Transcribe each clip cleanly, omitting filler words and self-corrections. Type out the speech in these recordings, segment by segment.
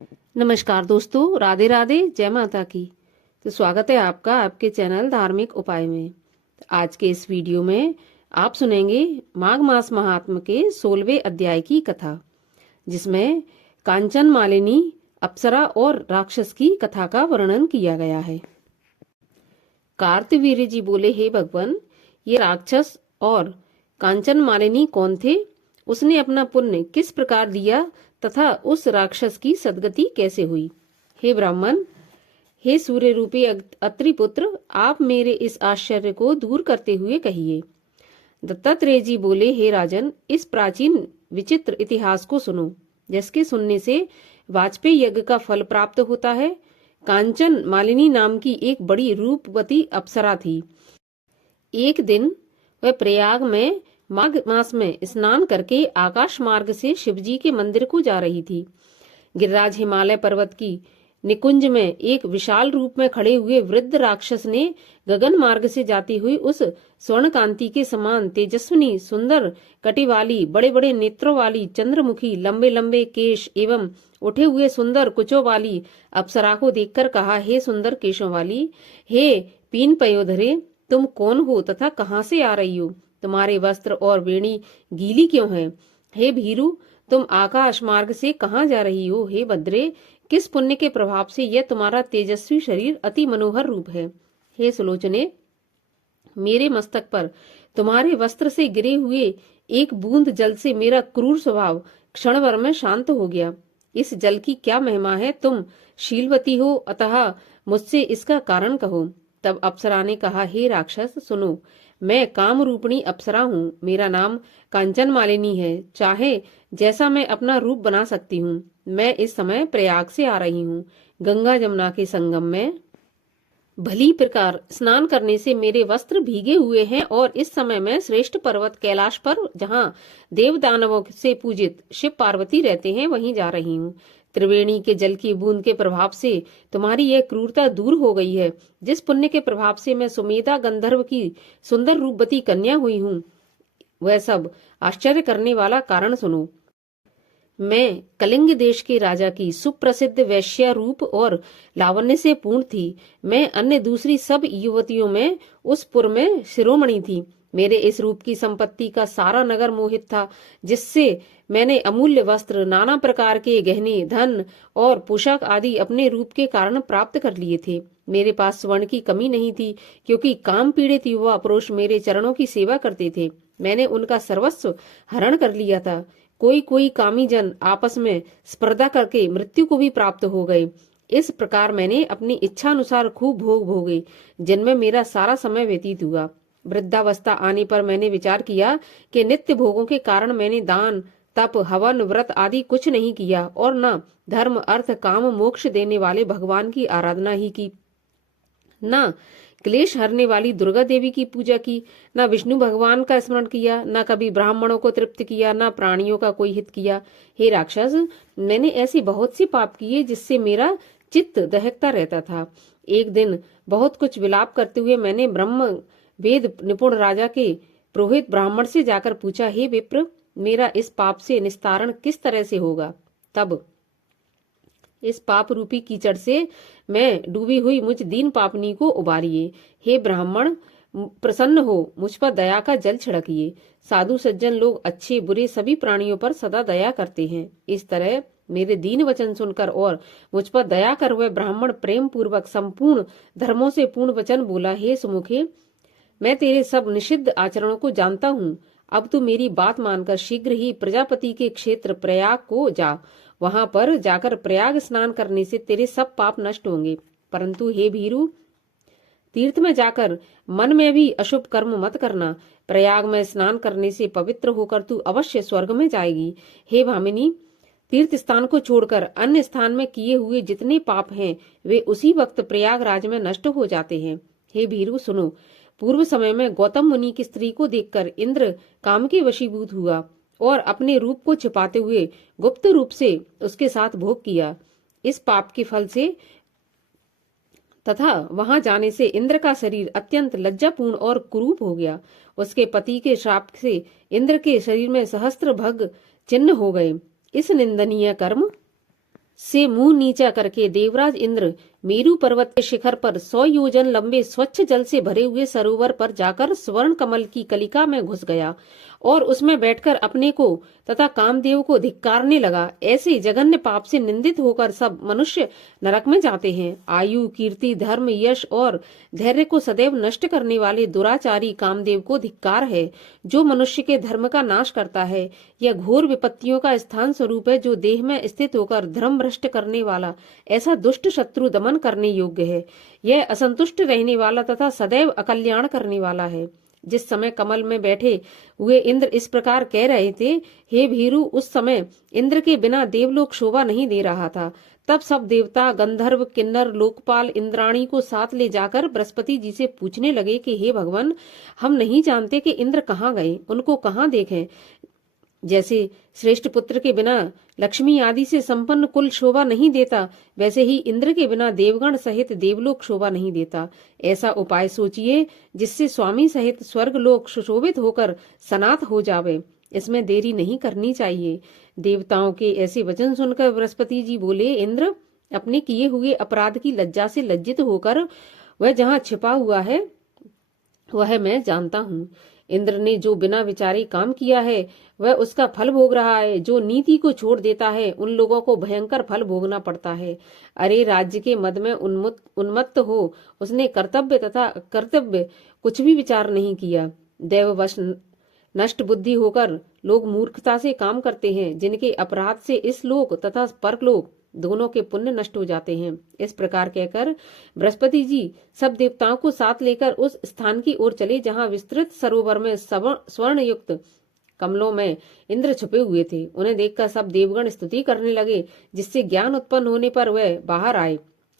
नमस्कार दोस्तों, राधे राधे, जय माता की। तो स्वागत है आपका आपके चैनल धार्मिक उपाय में। आज के इस वीडियो में आप सुनेंगे माघ मास महात्म के 16वें अध्याय की कथा, जिसमें कांचन मालिनी, अप्सरा और राक्षस की कथा का वर्णन किया गया है। कार्तवीर्य जी बोले, हे भगवान, ये राक्षस और कांचन मालिनी कौन थे? उसने अपना पुण्य किस प्रकार दिया तथा उस राक्षस की सदगति कैसे हुई? हे ब्राह्मण, हे सूर्य रूपी अत्रि पुत्र, आप मेरे इस आश्चर्य को दूर करते हुए कहिए। दत्तात्रेय जी बोले, हे राजन, इस प्राचीन विचित्र इतिहास को सुनो, जिसके सुनने से वाजपेयी यज्ञ का फल प्राप्त होता है। कांचन मालिनी नाम की एक बड़ी रूपवती अप्सरा थी। एक दिन वह प्रयाग में माघ मास में स्नान करके आकाश मार्ग से शिवजी के मंदिर को जा रही थी। गिरिराज हिमालय पर्वत की निकुंज में एक विशाल रूप में खड़े हुए वृद्ध राक्षस ने गगन मार्ग से जाती हुई उस स्वर्ण कांति के समान तेजस्विनी, सुंदर कटी वाली, बड़े बड़े नेत्रों वाली, चंद्रमुखी, लंबे लंबे केश एवं उठे हुए सुंदर कुचों वाली अप्सरा को देखकर कहा, हे सुंदर केशों वाली, हे पीन पयोधरे, तुम कौन हो तथा कहाँ से आ रही हो? तुम्हारे वस्त्र और वेणी गीली क्यों है? हे भीरू, तुम आकाश मार्ग से कहाँ जा रही हो? हे भद्रे, किस पुण्य के प्रभाव से यह तुम्हारा तेजस्वी शरीर अति मनोहर रूप है? हे सुलोचने, मेरे मस्तक पर तुम्हारे वस्त्र से गिरे हुए एक बूंद जल से मेरा क्रूर स्वभाव क्षण भर में शांत हो गया। इस जल की क्या महिमा है? तुम शीलवती हो, अतः मुझसे इसका कारण कहो। तब अप्सरा ने कहा, हे राक्षस, सुनो, मैं काम रूपणी अप्सरा हूँ। मेरा नाम कांचन मालिनी है। चाहे जैसा मैं अपना रूप बना सकती हूँ। मैं इस समय प्रयाग से आ रही हूँ। गंगा जमुना के संगम में भली प्रकार स्नान करने से मेरे वस्त्र भीगे हुए हैं और इस समय मैं श्रेष्ठ पर्वत कैलाश पर, जहाँ देव दानवों से पूजित शिव पार्वती रहते हैं, वहीं जा रही हूँ। त्रिवेणी के जल की बूंद के प्रभाव से तुम्हारी यह क्रूरता दूर हो गई है। जिस पुण्य के प्रभाव से मैं सुमेधा गंधर्व की सुंदर रूपवती कन्या हुई हूँ, वह सब आश्चर्य करने वाला कारण सुनो। मैं कलिंग देश के राजा की सुप्रसिद्ध वैश्या रूप और लावण्य से पूर्ण थी। मैं अन्य दूसरी सब युवतियों में उस पुर में शिरोमणि थी। मेरे इस रूप की संपत्ति का सारा नगर मोहित था, जिससे मैंने अमूल्य वस्त्र, नाना प्रकार के गहने, धन और पोशाक आदि अपने रूप के कारण प्राप्त कर लिए थे। मेरे पास स्वर्ण की कमी नहीं थी, क्योंकि काम पीड़ित युवा पुरुष मेरे चरणों की सेवा करते थे। मैंने उनका सर्वस्व हरण कर लिया था। कोई कोई कामी जन आपस में स्पर्धा करके मृत्यु को भी प्राप्त हो गए। इस प्रकार मैंने अपनी इच्छा अनुसार खूब भोग भोगे, जिनमें मेरा सारा समय व्यतीत हुआ। वृद्धावस्था आने पर मैंने विचार किया कि नित्य भोगों के कारण मैंने दान, तप, हवन, व्रत आदि कुछ नहीं किया और न धर्म, अर्थ, काम, मोक्ष देने वाले भगवान की आराधना ही की, न क्लेश हरने वाली दुर्गा देवी की पूजा की, न विष्णु भगवान का स्मरण किया, न कभी ब्राह्मणों को तृप्त किया, न प्राणियों का कोई हित किया। हे राक्षस, मैंने ऐसी बहुत सी पाप किए जिससे मेरा चित्त दहकता रहता था। एक दिन बहुत कुछ विलाप करते हुए मैंने ब्रह्म वेद निपुण राजा के पुरोहित ब्राह्मण से जाकर पूछा, हे विप्र, मेरा इस पाप से निस्तारण किस तरह से होगा? तब इस पाप रूपी कीचड़ से मैं डूबी हुई मुझ दीन पापनी को उबारिए। हे ब्राह्मण, प्रसन्न हो, मुझ पर दया का जल छिड़किए। साधु सज्जन लोग अच्छे बुरे सभी प्राणियों पर सदा दया करते हैं। इस तरह मेरे दीन वचन सुनकर और मुझ पर दया कर वह ब्राह्मण प्रेम पूर्वक संपूर्ण धर्मों से पूर्ण वचन बोला, हे सुमुखे, मैं तेरे सब निषिद्ध आचरणों को जानता हूँ। अब तू मेरी बात मानकर शीघ्र ही प्रजापति के क्षेत्र प्रयाग को जा। वहां पर जाकर प्रयाग स्नान करने से तेरे सब पाप नष्ट होंगे। परंतु हे भीरू, तीर्थ में जाकर मन में भी अशुभ कर्म मत करना। प्रयाग में स्नान करने से पवित्र होकर तू अवश्य स्वर्ग में जाएगी। हे भामिनी, तीर्थ स्थान को छोड़कर अन्य स्थान में किए हुए जितने पाप हैं, वे उसी वक्त प्रयागराज में नष्ट हो जाते हैं। हे भीरू, सुनो, पूर्व समय में गौतम मुनि की स्त्री को देखकर इंद्र काम के वशीभूत हुआ और अपने रूप को छिपाते हुए गुप्त रूप से उसके साथ भोग किया। इस पाप के फल से तथा वहां जाने से इंद्र का शरीर अत्यंत लज्जापूर्ण और कुरूप हो गया। उसके पति के श्राप से इंद्र के शरीर में सहस्त्र भग चिन्ह हो गए। इस निंदनीय कर्म से मुंह नीचा करके देवराज इंद्र मेरू पर्वत के शिखर पर 100 योजन लंबे स्वच्छ जल से भरे हुए सरोवर पर जाकर स्वर्ण कमल की कलिका में घुस गया और उसमें बैठकर अपने को तथा कामदेव को धिक्कारने लगा। ऐसे जघन्य पाप से निंदित होकर सब मनुष्य नरक में जाते हैं। आयु, कीर्ति, धर्म, यश और धैर्य को सदैव नष्ट करने वाले दुराचारी कामदेव को धिक्कार है, जो मनुष्य के धर्म का नाश करता है। यह घोर विपत्तियों का स्थान स्वरूप है, जो देह में स्थित होकर धर्म भ्रष्ट करने वाला ऐसा दुष्ट शत्रु दमन करने योग्य है। यह असंतुष्ट रहने वाला तथा सदैव अकल्याण करने वाला है। जिस समय कमल में बैठे हुए इंद्र इस प्रकार कह रहे थे, हे भीरु, उस समय इंद्र के बिना देवलोक शोभा नहीं दे रहा था। तब सब देवता, गंधर्व, किन्नर, लोकपाल इंद्राणी को साथ ले जाकर बृहस्पति जी से पूछने लगे कि हे भगवान, हम नहीं जानते कि इंद्र कहाँ गए, उनको कहाँ देखें। जैसे श्रेष्ठ पुत्र के बिना लक्ष्मी आदि से संपन्न कुल शोभा नहीं देता, वैसे ही इंद्र के बिना देवगण सहित देवलोक शोभा नहीं देता। ऐसा उपाय सोचिए जिससे स्वामी सहित स्वर्ग लोक सुशोभित होकर सनात हो जावे। इसमें देरी नहीं करनी चाहिए। देवताओं के ऐसे वचन सुनकर बृहस्पति जी बोले, इंद्र, अपने किए हुए अपराध की लज्जा से लज्जित होकर वह जहाँ छिपा हुआ है वह मैं जानता हूँ। इंद्र ने जो बिना विचारे काम किया है वह उसका फल भोग रहा है। जो नीति को छोड़ देता है उन लोगों को भयंकर फल भोगना पड़ता है। अरे, राज्य के मद में उन्मत्त हो उसने कर्तव्य तथा कर्तव्य कुछ भी विचार नहीं किया। दैववश नष्ट बुद्धि होकर लोग मूर्खता से काम करते हैं, जिनके अपराध से इस लोक तथा परलोक दोनों के पुण्य नष्ट हो जाते हैं। इस प्रकार कहकर बृहस्पति जी सब देवताओं को साथ लेकर उस स्थान की ओर चले जहाँ विस्तृत सरोवर में स्वर्ण युक्त कमलों में इंद्र छुपे हुए थे। उन्हें देखकर सब देवगण स्तुति करने लगे, जिससे ज्ञान उत्पन्न होने पर वह बाहर आए।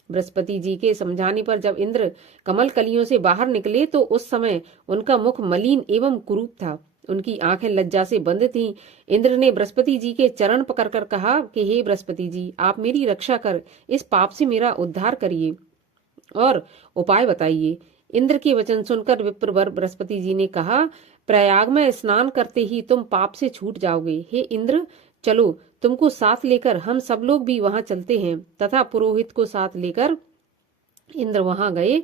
बृहस्पति जी के समझाने पर जब इंद्र कमल कलियों से बाहर निकले तो उस समय उनका मुख मलिन एवं कुरूप था। उनकी आंखें लज्जा से बंद थीं। इंद्र ने बृहस्पति जी के चरण पकड़कर कहा कि हे बृहस्पति जी, आप मेरी रक्षा कर इस पाप से मेरा उद्धार करिए और उपाय बताइए। इंद्र के वचन सुनकर विप्रवर बृहस्पति जी ने कहा, प्रयाग में स्नान करते ही तुम पाप से छूट जाओगे। हे इंद्र, चलो, तुमको साथ लेकर हम सब लोग भी वहां चलते हैं। तथा पुरोहित को साथ लेकर इंद्र वहां गए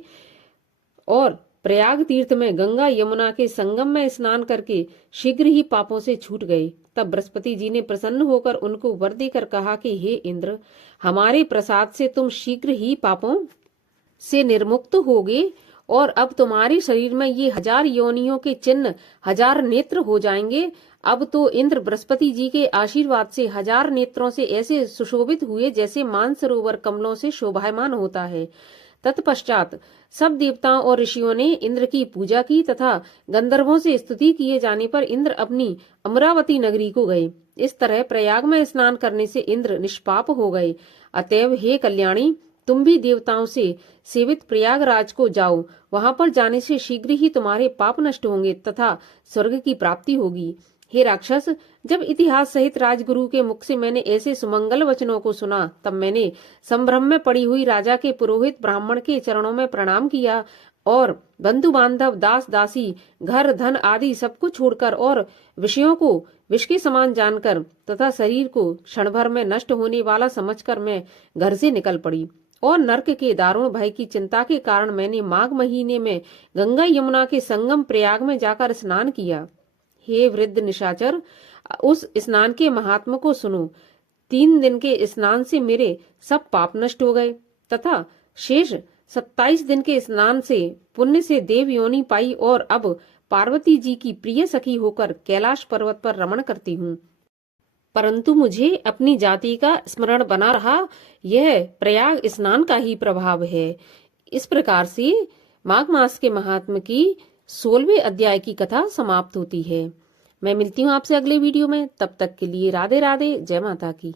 और प्रयाग तीर्थ में गंगा यमुना के संगम में स्नान करके शीघ्र ही पापों से छूट गए। तब बृहस्पति जी ने प्रसन्न होकर उनको वर देकर कहा कि हे इंद्र, हमारे प्रसाद से तुम शीघ्र ही पापों से निर्मुक्त होगे और अब तुम्हारे शरीर में ये 1000 योनियों के चिन्ह 1000 नेत्र हो जाएंगे। अब तो इंद्र बृहस्पति जी के आशीर्वाद से 1000 नेत्रों से ऐसे सुशोभित हुए जैसे मानसरोवर कमलों से शोभायमान होता है। तत्पश्चात सब देवताओं और ऋषियों ने इंद्र की पूजा की तथा गंधर्वों से स्तुति किए जाने पर इंद्र अपनी अमरावती नगरी को गए। इस तरह प्रयाग में स्नान करने से इंद्र निष्पाप हो गए। अतएव हे कल्याणी, तुम भी देवताओं से सेवित प्रयागराज को जाओ। वहां पर जाने से शीघ्र ही तुम्हारे पाप नष्ट होंगे तथा स्वर्ग की प्राप्ति होगी। हे राक्षस, जब इतिहास सहित राजगुरु के मुख से मैंने ऐसे सुमंगल वचनों को सुना, तब मैंने संभ्रम में पड़ी हुई राजा के पुरोहित ब्राह्मण के चरणों में प्रणाम किया और बंधु बांधव, दास दासी, घर धन आदि सबको छोड़कर और विषयों को विष के समान जानकर तथा शरीर को क्षण भर में नष्ट होने वाला समझकर मैं घर से निकल पड़ी और नरक के दारुण भय की चिंता के कारण मैंने माघ महीने में गंगा यमुना के संगम प्रयाग में जाकर स्नान किया। हे वृद्ध निशाचर, उस स्नान के महात्मा को सुनो। 3 दिन के स्नान से मेरे सब पाप नष्ट हो गए तथा शेष 27 दिन के स्नान से पुण्य से देव योनि पाई और अब पार्वती जी की प्रिय सखी होकर कैलाश पर्वत पर रमण करती हूँ। परंतु मुझे अपनी जाति का स्मरण बना रहा, यह प्रयाग स्नान का ही प्रभाव है। इस प्रकार से माघ मास के महात्म की 16वें अध्याय की कथा समाप्त होती है। मैं मिलती हूँ आपसे अगले वीडियो में। तब तक के लिए राधे राधे, जय माता की।